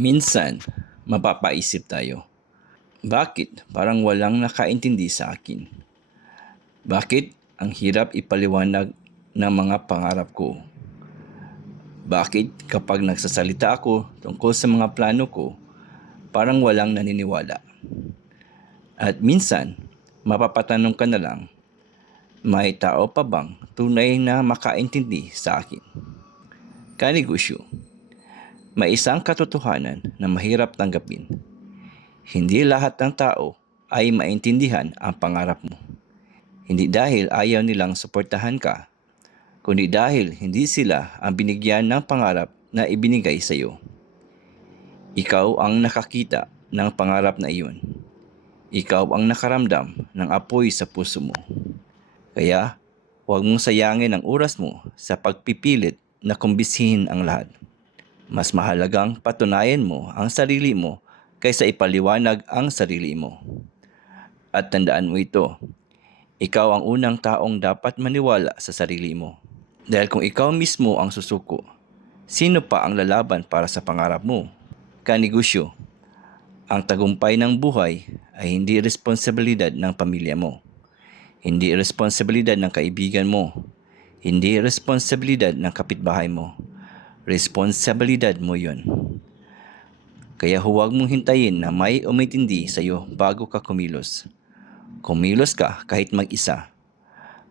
Minsan, mapapaisip tayo, bakit parang walang nakaintindi sa akin? Bakit ang hirap ipaliwanag ng mga pangarap ko? Bakit kapag nagsasalita ako tungkol sa mga plano ko, parang walang naniniwala? At minsan, mapapatanong ka na lang, may tao pa bang tunay na makaintindi sa akin? Kanegosyo, may isang katotohanan na mahirap tanggapin. Hindi lahat ng tao ay maintindihan ang pangarap mo. Hindi dahil ayaw nilang suportahan ka, kundi dahil hindi sila ang binigyan ng pangarap na ibinigay sa iyo. Ikaw ang nakakita ng pangarap na iyon. Ikaw ang nakaramdam ng apoy sa puso mo. Kaya, huwag mong sayangin ang oras mo sa pagpipilit na kumbisihin ang lahat. Mas mahalagang patunayan mo ang sarili mo kaysa ipaliwanag ang sarili mo. At tandaan mo ito, ikaw ang unang taong dapat maniwala sa sarili mo. Dahil kung ikaw mismo ang susuko, sino pa ang lalaban para sa pangarap mo? Kanegosyo, ang tagumpay ng buhay ay hindi responsibilidad ng pamilya mo. Hindi responsibilidad ng kaibigan mo. Hindi responsibilidad ng kapitbahay mo. Responsibilidad mo yun. Kaya huwag mong hintayin na may umintindi sa iyo bago ka kumilos. Kumilos ka kahit mag-isa.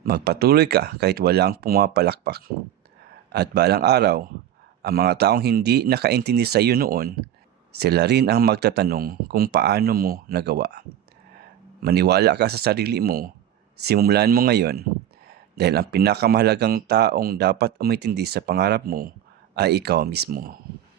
Magpatuloy ka kahit walang pumapalakpak. At balang araw, ang mga taong hindi nakaintindi sa iyo noon, sila rin ang magtatanong kung paano mo nagawa. Maniwala ka sa sarili mo, simulan mo ngayon, dahil ang pinakamahalagang taong dapat umintindi sa pangarap mo ay ikaw mismo.